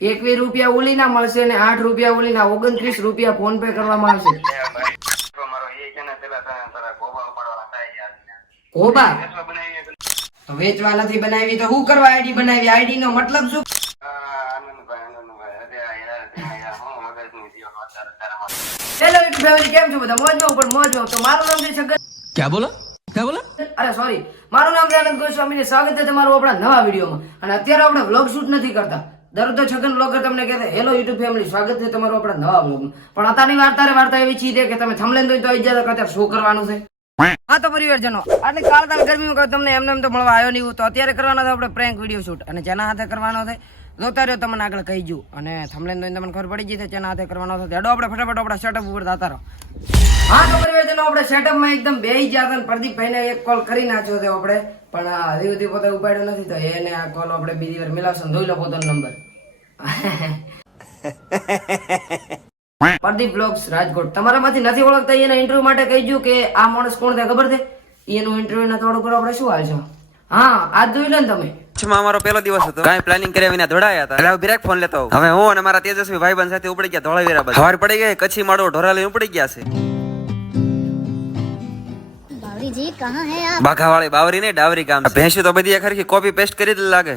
એકવીસ રૂપિયા ઓલી ના મળશે ને આઠ રૂપિયા ઓલીના ઓગણત્રીસ રૂપિયા ફોન પે કરવામાં આવશે કોબા વેચવા નથી બનાવી તો શું કરવા આઈડી બનાવી? આઈડી નો મતલબ શું? હેલો યુટ્યુબ ફેમિલી કેમ છો બધા? મોજ ઉપર મોજ તો મારું નામ છે છગન ક્યાં બોલો? ક્યાં બોલો? અરે સોરી મારું નામ છે આનંદ ગોસ્વામી ને સ્વાગત છે તમારું આપણા નવા વિડીયોમાં. અને અત્યારે આપણે વ્લોગ શૂટ નથી કરતા. દરરોજ છગન બ્લોગર તમને કહે હેલો યુટ્યુબ ફેમિલી સ્વાગત છે તમારું આપણા નવા બ્લોગમાં પણ અત્યારની વાર્તા વાર્તા એવી છે કે તમે થમલેન દોઈ તો આવી અત્યારે શું કરવાનું છે? હા તો પરિવારજનો એટલે કાળ તાલ ગરમીમાં તમને એમને એમ તો મળવા આવ્યો નહીં તો અત્યારે કરવાનો હતો આપણે પ્રેન્ક વીડિયો શૂટ અને જેના હાથે કરવાનો છે, જોતા રહ્યો તમને આગળ કહી જુ અને થમલેન દોઈને તમને ખબર પડી ગઈ છે જેના હાથે કરવાનો હતો એડો આપણે ફટાફટ આપણા સેટઅપ ઉપર જતા રહો. હા તો પરિવારજનો, આપણે સેટઅપમાં એકદમ બે ગયા હતા પ્રદીપભાઈને એક કોલ કરી નાખ્યો હતો આપણે. પણ હજી સુધી પોતે ઉપાડ્યો નથી, તો એને આ કોલ આપણે બીજી વાર મિલાવશું ધોઈ લો પોતાનો નંબર પ્રદીપ બ્લોગ્સ રાજકોટ. તમારામાંથી નથી ઓળખતા એના ઇન્ટરવ્યુ માટે કહીજો કે આ માણસ કોણ છે ખબર છે? એનું ઇન્ટરવ્યુ ના થોડું પર આપણે શું હાલ છે? હા આજ જોઈ લે ને તમે. કચ્છમાં અમારો પહેલો દિવસ હતો. કાંઈ પ્લાનિંગ કર્યા વિના ધોળાયા હતા. એટલે બિરાક ફોન લેતો હવે હું અને મારા તેજસ્વી ભાઈબંધ સાથે ઉપડી ગયા ધોળાવીરા બધા. સવાર પડી ગઈ કચ્છી માળો ઢોરાલી ઉપડી ગયા છે. બાઘાવાળી બાવરી ને ડાવરી કામ ભેંસી તો બધી ખરખી કોપી પેસ્ટ કરી જ લાગે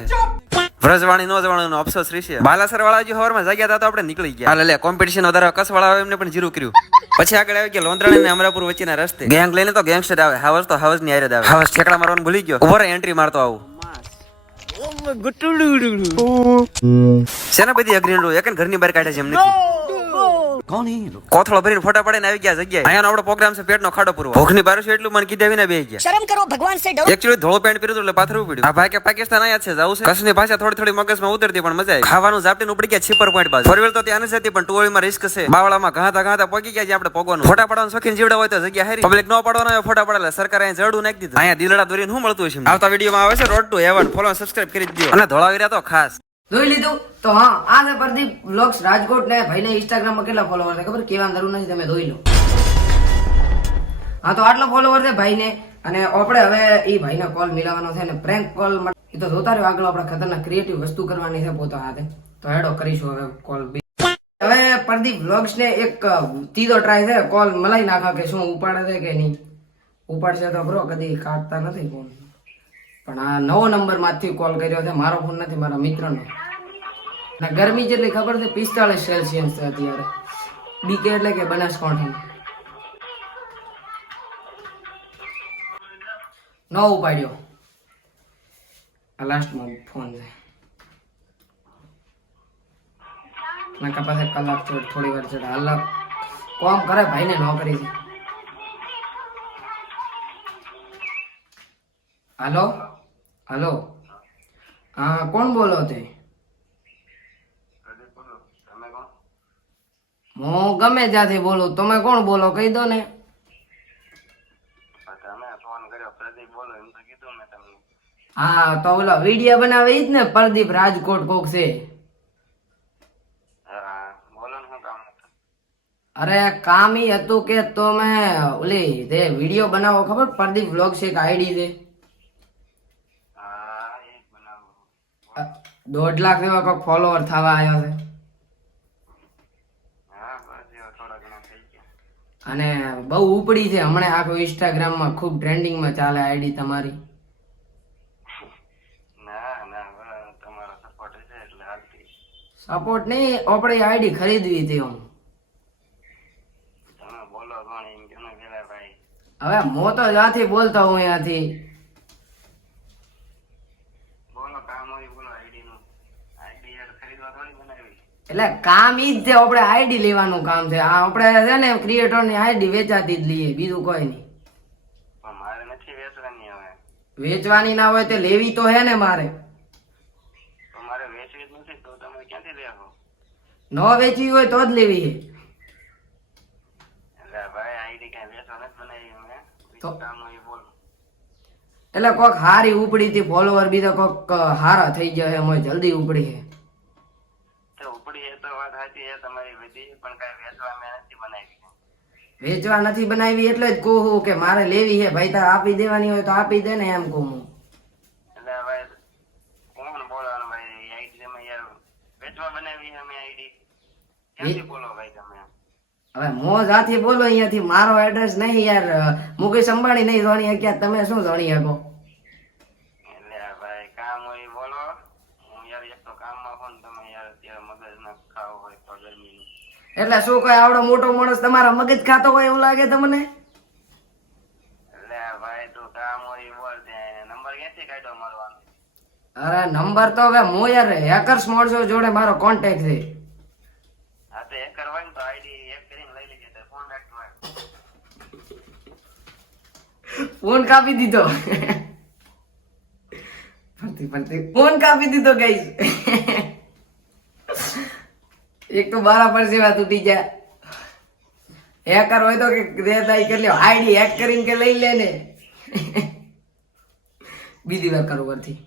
વ્રજવાણી નો જવાનો અફસોસ રહેશે. બાલાસર વાળા જે હવારમાં જાગ્યા હતા તો આપણે નીકળી ગયા. હાલ લે કોમ્પિટિશન વધારે કસ વાળા એમને પણ જીરું કર્યું. પછી આગળ આવી ગયા લોંદરાણી અને અમરાપુર વચ્ચેના રસ્તે. ગેંગ લઈને તો ગેંગસ્ટર આવે. હાવસ તો હાવસની આયરે આવે. હાવસ ઠેકડા મારવાનું ભૂલી ગયો. ઉપર એન્ટ્રી મારતો આવું. સેના બધી અગ્રીન રો એક ઘરની બહાર કાઢે છે એમ નથી કોથળો ભરીને ફોટા પાડીને આવી ગયા જગ્યાએ. અહીંયા આપણો પ્રોગ્રામ છે પેટનો ખાડો પૂરવો. ભૂખની બારસ એટલું મને કીધે વિના બેહી ગયા. શરમ કરો ભગવાન સે ડરો એક્ચ્યુઅલી ધોળો પેન્ટ પહેર્યું એટલે પાથરવું પડ્યું. આ ભાઈ કે પાકિસ્તાન આયા છે જાવું છે. કચ્છની ભાષા થોડી થોડી મગજમાં ઉતરતી પણ મજા આવી. ખાવાનું ઝાપટીને ઉપડી ગયા છીપર પોઈન્ટ બાજુ. ફોરવેલ તો ત્યાં નથી પણ ટુવળીમાં રિસ્ક છે. બાવળામાં ઘાતા ઘાતા પોગી ગયા જે આપણે પોગવાનું. ફોટા પડવાનું શોખીન જીવડા હોય તો જગ્યા હારી. પબ્લિક નો પાડવાનો હોય ફોટા પાડેલા. સરકારે અહીંયા જડું નાખી દીધું. અહીંયા દિલડા દોરીને શું મળતું હશે? આવતા વિડીયોમાં આવે છે road to heaven follow subscribe કરી દીધો અને ધોળાવીરા તો ખાસ. જોઈ લીધું? તો હા, આ પ્રદીપ બ્લોગ્સ રાજકોટ ને ભાઈને ઇન્સ્ટાગ્રામમાં કેટલા ફોલોવર છે ખબર? કેવા જરૂર નથી, તમે જોઈ લો. હા, તો આટલો ફોલોવર છે ભાઈને. અને આપણે હવે એ ભાઈને કોલ મિલાવવાનો છે અને પ્રેન્ક કોલ એ તો જોતા રહ્યો આગળ આપણે ખતરનાક ક્રિએટિવ વસ્તુ કરવાની છે પોતા હાથે. તો હેડો કરીશું હવે કોલ હવે પ્રદીપ બ્લોગ્સ ને એક તીધો ટ્રાય છે. કોલ મલાઈ નાખા કે શું, ઉપાડે છે કે નહીં? ઉપાડશે તો બરો કદી કાઢતા નથી ફોન પણ આ નવો નંબરમાંથી કોલ કર્યો છે. મારો ફોન નથી, મારા મિત્રનો. ગરમી જેટલી ખબર છે, પિસ્તાળીસ સેલ્સિયસ છે અત્યારે. બીકે એટલે કે બનાસકાંઠા ન ઉપાડ્યો. આ લાસ્ટમાં ફોન છે. નાકા પાસે કલાક થોડી વાર છે હાલ. કોમ કરે ભાઈને નોકરી છે હાલો? હાલો? હા, કોણ બોલો તે? હું ગમે ત્યાંથી બોલું તમે કોણ બોલો? કહી દો ને. તમે ફોન કર્યો પ્રદીપ બોલો કીધું મેં તમને. હા તો ઓલો વીડિયો બનાવે ઈ જ ને પ્રદીપ રાજકોટ કોક છે. અરે કામ ઈ હતું કે તમે ઓલી તે વીડિયો બનાવો ખબર? પ્રદીપ વ્લોગ છે એક આઈડી છે. દોઢ લાખ જેવા કોઈક ફોલોવર થવા આવ્યો છે હા બસ એવા થોડા ઘણા થઈ ગયા અને બહુ ઉપડી છે. હમણાં આખું ઇન્સ્ટાગ્રામમાં ખૂબ ટ્રેન્ડિંગમાં ચાલે આઈડી તમારી. ના ના તમારો સપોર્ટ નહીં આપણે આઈડી ખરીદવી હતી હું હવે હું તો ત્યાંથી બોલતો હું ત્યાંથી બોલો કામ હોય બોલો આઈડી નું આઈડી યાર ખરીદવા થોડી બનાવી એટલે કામ ઈ જ છે આપણે આઈડી લેવાનું કામ છે. આ આપણે છે ને ક્રિએટરની આઈડી વેચાતી જ લઈએ બીજું કોઈ નહીં. પણ મારે નથી વેચવાની હવે. વેચવાની ના હોય તે લેવી તો હે ને મારે. મારે વેચવી જ નથી તો તમે ક્યાંથી લેવો ન વેચવી હોય તો જ લેવી છે એટલે ભાઈ આઈડી કઈ વેચવા નથી બનાવી અમે તો- કામ હોય બોલો. એટલે કોક હારી ઉપડી હતી ફોલોવર બીજા કોક હારા થઈ ગયા છે એમાં જલ્દી ઉપડી છે પણ કઈ વેચવા મેં નથી બનાવી. વેચવા નથી બનાવી એટલે જ કહું કે મારે લેવી છે. ભાઈ તાર આપી દેવાની હોય તો આપી દે ને એમ કહું એટલે ભાઈ કોણ બોલવાનું ભાઈ? આઈડી તમે યાર વેચવા બનાવી અમે આઈડી. ક્યાંથી બોલો ભાઈ તમે? હવે મો જાથી બોલો અહીંયાથી. મારો એડ્રેસ નહીં યાર. મુકેશ અંબાણી નહીં જાણી શક્યા. તમે શું જાણી શકો એટલે આ ભાઈ કામ હોય એ બોલો હું યાર એક તો કામમાં ફોન તમે યાર અત્યારે મગજ ના ખાવ હોય તો ગરમીનું એટલે શું કોઈ આવડો મોટો માણસ તમારા મગજ ખાતો હોય એવું લાગે તમને? અરે નંબર તો હવે હું યાર હેકર્સ માણસો જોડે મારો કોન્ટેક્ટ છે. ફોન કાપી દીધો. ફરતી ફરતી ફોન કાપી દીધો ગઈ એક તો બરાબર સેવા તૂટી જાય. હેકર હોય તો કે દેતા કે લ્યો આઈડી હેક કરીને કે લઈ લે ને. બીજી વાર કરું પરથી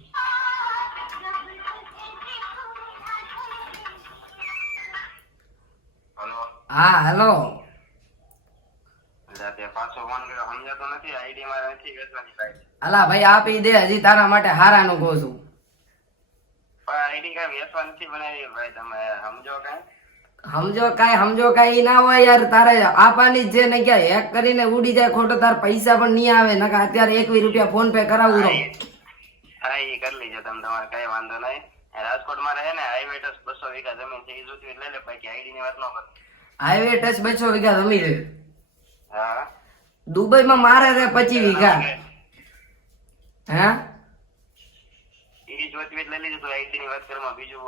હા હેલો. અલા ભાઈ આપી દે હજી તારા માટે હારાનું કહું છું પણ આઈડી કઈ વેચવા નથી બનાવી ભાઈ તમે સમજો કઈ. સમજો કઈ ના હોય યાર તારે આપવાની જ છે ને ક્યાં હેક કરીને ઉડી જાય ખોટો તાર પૈસા પણ નહીં આવે નકા અત્યારે એકવીસ રૂપિયા ફોન પે કરાવું હા એ કરી લેજો તમે તમારે કઈ વાંધો નહીં. રાજકોટમાં રહે ને હાઈવે ટચ બસો વીઘા જમીન છે એ જોતી લઈ લે બાકી આઈડી ની વાત ન કર. હાઈવે ટચ બસો વીઘા જમી છે હા. દુબઈમાં મારે છે પચીસ વીઘા. હે? એ જોતી લઈ ની વાત કરવામાં બીજું.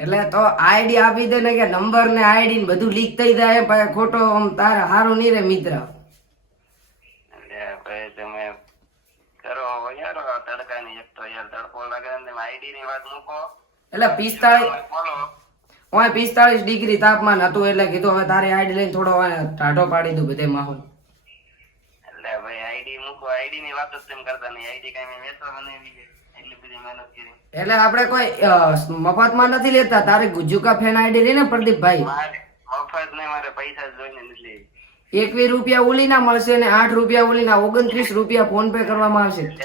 એટલે તો આઈડી આપી દે ને કે નંબર ને આઈડી ને બધું લીક થઈ જાય પછી ખોટો આમ તારે હારું નહીં રે મિત્ર. તમે કરો યાર આ તડકાની એક તો યાર તડકો લાગે ને આઈડી ની વાત મૂકો. એટલે પિસ્તાળીસ ઓય પિસ્તાળીસ ડિગ્રી તાપમાન હતું એટલે કીધું હવે તારી આઈડી લઈને થોડો ટાઢો પાડી દઉં બધે માહોલ. ભાઈ આઈડી મૂકો. આઈડી ની વાત જ તેમ કરતા નહીં. આઈડી કઈ મેં વેચવા એટલી બધી મહેનત કરી. એટલે આપણે કોઈ મફતમાં નથી લેતા? તારે ગુજુકા ફેન આઈડી રહી ને પ્રદીપભાઈ? મફત નહીં મારે પૈસા જોઈને નથી એકવીસ રૂપિયા ઓલીના મળશે ને આઠ રૂપિયા ઓલીના ઓગણત્રીસ રૂપિયા ફોન પે કરવામાં આવશે. મને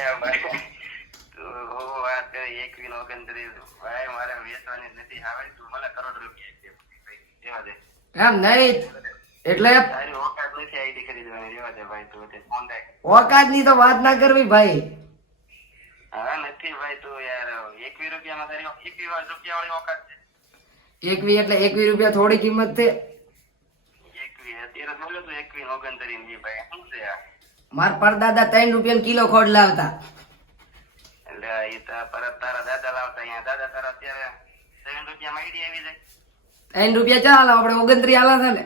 એમ નહીં. એટલે તારી ઓકાતની તો વાત ના કરવી ભાઈ. હા નથી ભાઈ તું યાર એકવીસ રૂપિયામાં તારી એકવીસ રૂપિયા વાળી ઓકાત છે. એકવી એટલે એકવી રૂપિયા થોડી કિંમત છે. એકવીસ અત્યારે બોલ્યો તું ની ભાઈ શું છે આ? માર પરદાદા ત્રણ રૂપિયા કિલો ખોડ લાવતા. ત્રણ રૂપિયામાં આઈડી આવી જાય. ત્રણ રૂપિયા ચાલો આપડે ઓગણત્રી આલા છે ને.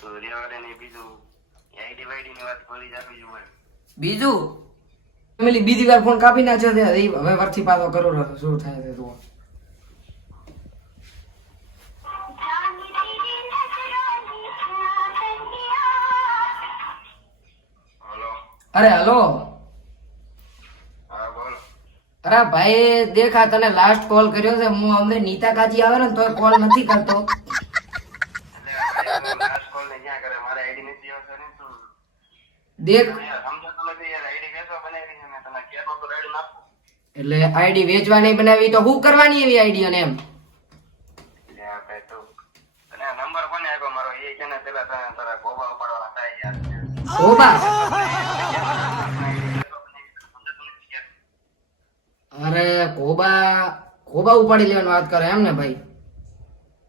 તું રેવા ને બીજું આઈડી વાઈડી ની વાત ખોલી આપી જોઈએ બીજું? ફેમિલી બીજી વાર ફોન કાપી નાખ્યો છે હવે વરથી પાછો કરો રહ્યો શું થાય છે તું અરે હલો. અરે ભાઈ દેખા તને લાસ્ટ કોલ કર્યો છે. હું અમને નીતા કાજી આવે ને તો કોલ નથી કરતો એટલે ભાઈ તું last call ને જ્યાં કરે મારે આઈડી નથી આવશે ને તું દેખ યાર સમજાતું નથી યાર આઈડી વેચવા બનાવી છે મેં તને કહેતો તો આઈડી નાખું એટલે આઈડી વેચવા નહીં બનાવી તો હું કરવાની એવી આઈડી અને એમ? એટલે આ ભાઈ તું. તને આ નંબર કોને આપ્યો મારો? એ છે ને પેલા તને ગોબા ઉપાડવાના થાય યાર. ઓબા સમજાતું અરે કોબા કોબા ઉપાડી લેવાની વાત કરે એમ ને ભાઈ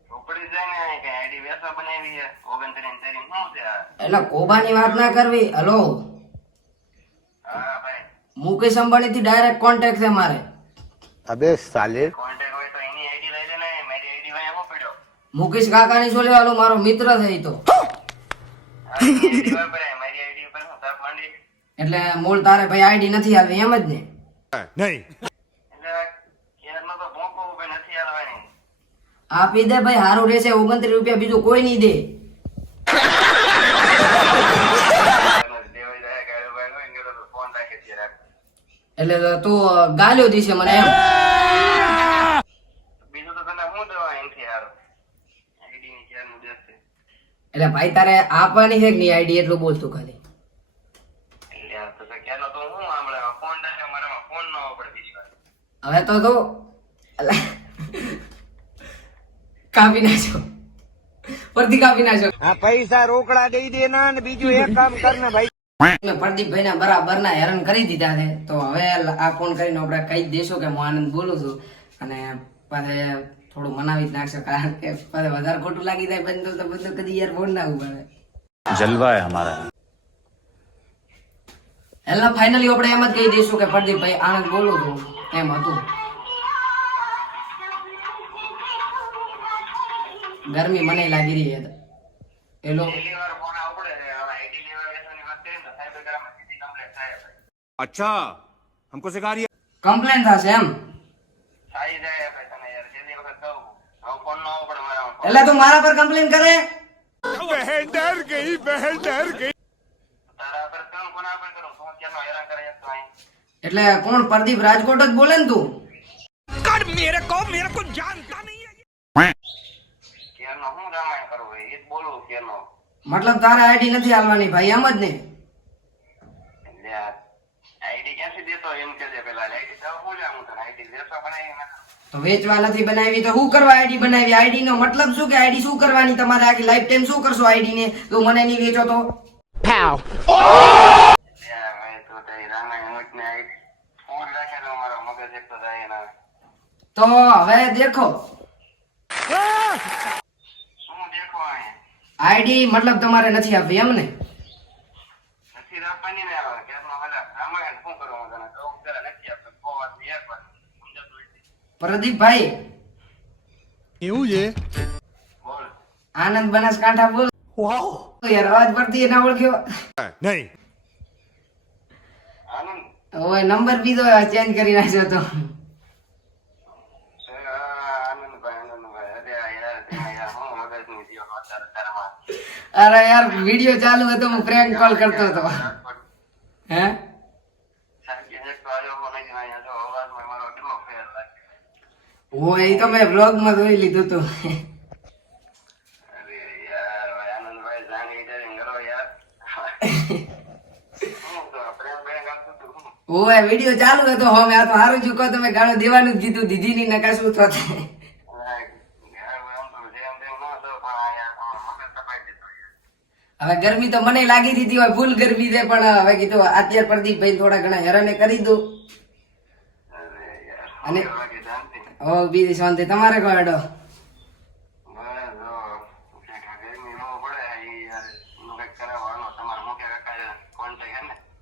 ઉપડી જાય ને કે આઈડી વેચવા બનાવી છે ઓગણત્રીસ તારીખ શું છે આ એટલે કોબાની વાત ના કરવી. હલો? મુકેશ અંબાણી થી ડાયરેક્ટ કોન્ટેક્ટ છે મારે. અબે સાલે મુકેશ કાકા ની છોલે વાલો મારો મિત્ર છે તો. એટલે મૂળ તારે ભાઈ આઈડી નથી આવી એમ જ ને? આપી દે ભાઈ સારું રહેશે ઓગણત્રીસ રૂપિયા બીજું કોઈ નહીં દે. એટલે તું ગાલ્યો દીશે મને એમ. બીજું તો તને શું દેવા એનથી હારો? આઈડી ની ક્યારનું દેશે. એટલે ભાઈ તારે આપવાની છે કે નહીં આઈડી એટલું ખાલી? આ તો ક્યારનો તો હું હમણાં ફોન રાખે મારામાં ફોન ન પડે બીજી વાર. હવે તો તો કાપી નાખો પરથી કાપી નાખો આ પૈસા રોકડા દઈ દેના ને બીજું એક કામ કર ને ભાઈ. પ્રદીપભાઈ ના બરાબર ના હેરાન કરી દીધા છે. તો હવે આ ફોન કરીને આપણે કહી દઈશું કે હું આનંદ બોલું છું. અને પાસે થોડું મનાવી જ નાખશે કારણ કે પાસે વધારે ખોટું લાગી જાય બંધ તો બધું કદી યાર ફોન ના ઊભા જલવા હે હમારા ફાઇનલી આપણે એમ જ કહી દઈશું કે પ્રદીપભાઈ આનંદ બોલું છું. એમ હતું. ગરમી મને લાગી રહી હતી હેલો. અચ્છા હમકો સિખા રહી કમ્પ્લેન થશે એમ? સારી જાય ભાઈ તને યાર જેની વખત કહું. હવે ફોન ન આવો મારા એટલે તું મારા પર કમ્પ્લેન કરે? બહેન ડર ગઈ બહેન ડર ગઈ. તારા પર કોણ કોના પર કરો? તું કેનો હેરાન કરે છે ભાઈ એટલે કોણ પ્રદીપ રાજકોટ જ બોલે ને તું? કડ મેરે કો મેરે કો જાનતા નહીં હે. કેનો હું રામાયણ કરું એ જ બોલું કેનો. મતલબ તારે આઈડી નથી હાલવાની ભાઈ એમ જ ને? એમ કે પેલા આઈડી તો હું હું તને આઈડી દેશો બનાવી તો વેચવા નથી બનાવી તો શું કરવા આઈડી બનાવી? આઈડી નો મતલબ શું કે આઈડી શું કરવાની? તમારે આખી લાઈફ ટાઈમ શું કરશો આઈડી ને? તો મને નહીં વેચો તો? તો હવે દેખો. આઈડી મતલબ તમારે નથી આપવી એમ ને નથી રાખવાની ને હવે ક્યારનો હાલા રામાયણ શું કરું હું તને કહું ત્યારે નથી આપતો કો વાતની એક વાત સમજાતું નથી. પ્રદીપભાઈ. એવું છે? આનંદ બનાસકાંઠા બોલ. યાર અવાજ પરથી ના ઓળખ્યો. નહીં. આનંદ હવે નંબર બીજો ચેન્જ કરી નાખ્યો તો. અરે યાર વીડિયો ચાલુ હતો હું પ્રેન્ક કોલ કરતો હતો હે સાંજે એક તો આવ્યો ફોન અહીં અહીંયા જો અવાજમાં મારો કેટલો ફેર લાગે ઓ એ તો મેં બ્લોગમાં જોઈ લીધું હું હતું હું ઓએ ચાલુ હતો હવે આ તો હારું ચૂકો તમે ગાળો દેવાનું જ કીધું દીધી ની નકા શું થશે? તો હવે ગરમી તો મને લાગી દીધી હોય ફૂલ ગરમી છે પણ હવે કીધું અત્યારે પ્રદીપભાઈ થોડા ઘણા હેરાને કરી દઉં. અને- ઓ, બીજી શાંતિ. તમારે કોડો હે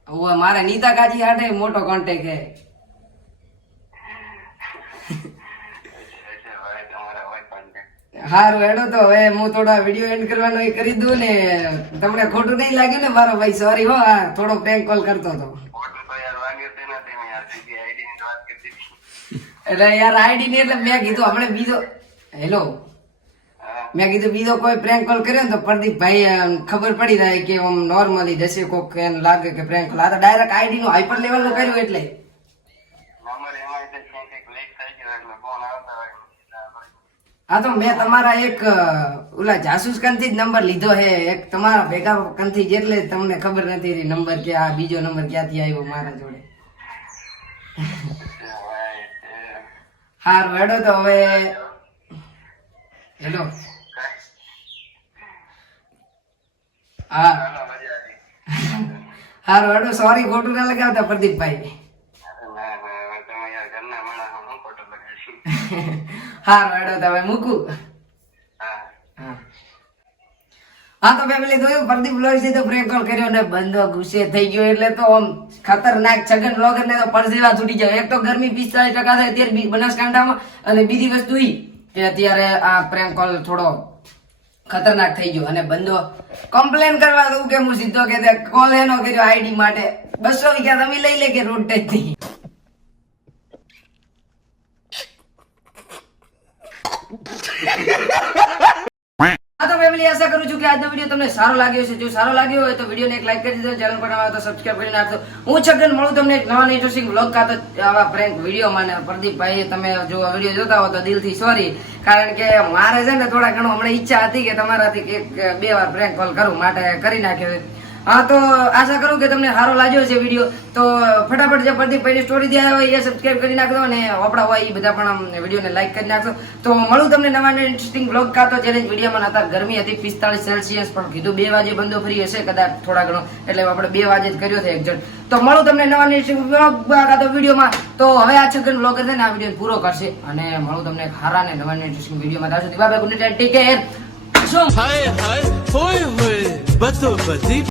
ઓએ મારે નીતા કાજી હાટે મોટો કોન્ટેક હે હારું, એડો તો હવે હું થોડા વીડિયો એન્ડ કરવાનો એ કરી દઉં ને. તમને ખોટું નહીં લાગ્યું ને મારો ભાઈ? સોરી હો, આ થોડો પ્રેન્ક કોલ કરતો હતો ખોટું તો યાર વાગ્યું જ નથી મેં યાર સીધી આઈડી ની વાત કરી દીધી એટલે યાર આઈડી ને એટલે મેં કીધું આપણે બીજો હેલો. મેં કીધું બીજો કોઈ પ્રેન્ક કોલ કર્યો ને તો પ્રદીપભાઈ ખબર પડી જાય કે આમ નોર્મલી જશે કોક એને લાગે કે પ્રેન્ક કોલ આ તો ડાયરેક્ટ આઈડી નું હાઈપર લેવલનું કર્યું એટલે. હા તો મેં તમારા એક ઓલા જાસૂસ કંથી જ નંબર લીધો હે. એક તમારા ભેગા કંથી જ એટલે તમને ખબર નથી નંબર કે આ બીજો નંબર ક્યાંથી આવ્યો મારા જોડે. હારું હેડો તો હવે હેલો. હા. હાર હેડો સોરી ખોટું ના લગાવતા પ્રદીપભાઈ. હાર ના તમે મૂકું. હા. હા, તો ફેમિલી જોયું? પ્રદીપ બ્લોગ તો પ્રેમ કોલ કર્યો ને બંધો ગુસ્સે થઈ ગયો એટલે તો આમ ખતરનાક છગન બ્લોગર ને તો પરસેવા છૂટી જાય એક તો ગરમી પિસ્તાળીસ ટકા થાય, અત્યારે બનાસકાંઠામાં, અને બીજી વસ્તુ ઈ કે અત્યારે આ પ્રેમ કોલ થોડો ખતરનાક થઈ ગયો અને બંધો કમ્પ્લેન કરવા દઉં કે હું સીધો કે કોલ એનો કર્યો આઈડી માટે. બસો રૂપિયા તમે લઈ લે કે રોડ ટેચથી હા તો ફેમિલી આશા કરું છું કે આજનો વીડિયો તમને સારો લાગ્યો છે જો સારો લાગ્યો હોય તો વિડીયોને એક લાઈક કરી દેજો. ચેનલ પર હોય તો સબસ્ક્રાઈબ કરી નાખજો. હું છગન મળું તમને એક નવા ઇન્ટરેસ્ટિંગ વ્લોગ કાતો આવા પ્રેન્ક વીડિયો માને પ્રદીપભાઈ તમે જો આ વીડિયો જોતા હો તો દિલથી સોરી કારણ કે મારે છે ને થોડા ઘણું હમણાં ઈચ્છા હતી કે તમારાથી એક બે વાર પ્રેન્ક કોલ કરું. માટે કરી નાખ્યો. હા, તો આશા કરું કે તમને સારો લાગ્યો છે વીડિયો તો ફટાફટ જે પરથી પહેલી સ્ટોરી જે હોય એ સબસ્ક્રાઇબ કરી નાખજો અને આપણા હોય એ બધા પણ વિડીયોને લાઈક કરી નાખજો. તો મળું તમને નવા ઇન્ટરેસ્ટિંગ બ્લોગ કાતો ચેલેન્જ વિડીયોમાં હતા ગરમી હતી પિસ્તાળીસ સેલ્સિયસ પણ કીધું બે વાગે બંધો ફ્રી હશે કદાચ થોડા ઘણો. એટલે આપણે બે વાગે જ કર્યો છે એક્ઝેક્ટ તો મળું તમને નવા ઇન્ટરેસ્ટિંગ બ્લોગ કાતો વિડીયોમાં તો હવે આ છગન બ્લોગર છે ને આ વીડિયો પૂરો કરશે. અને મળું તમને ખારા ને નવા ઇન્ટરેસ્ટિંગ વિડીયોમાં bye good night take care બધો બધી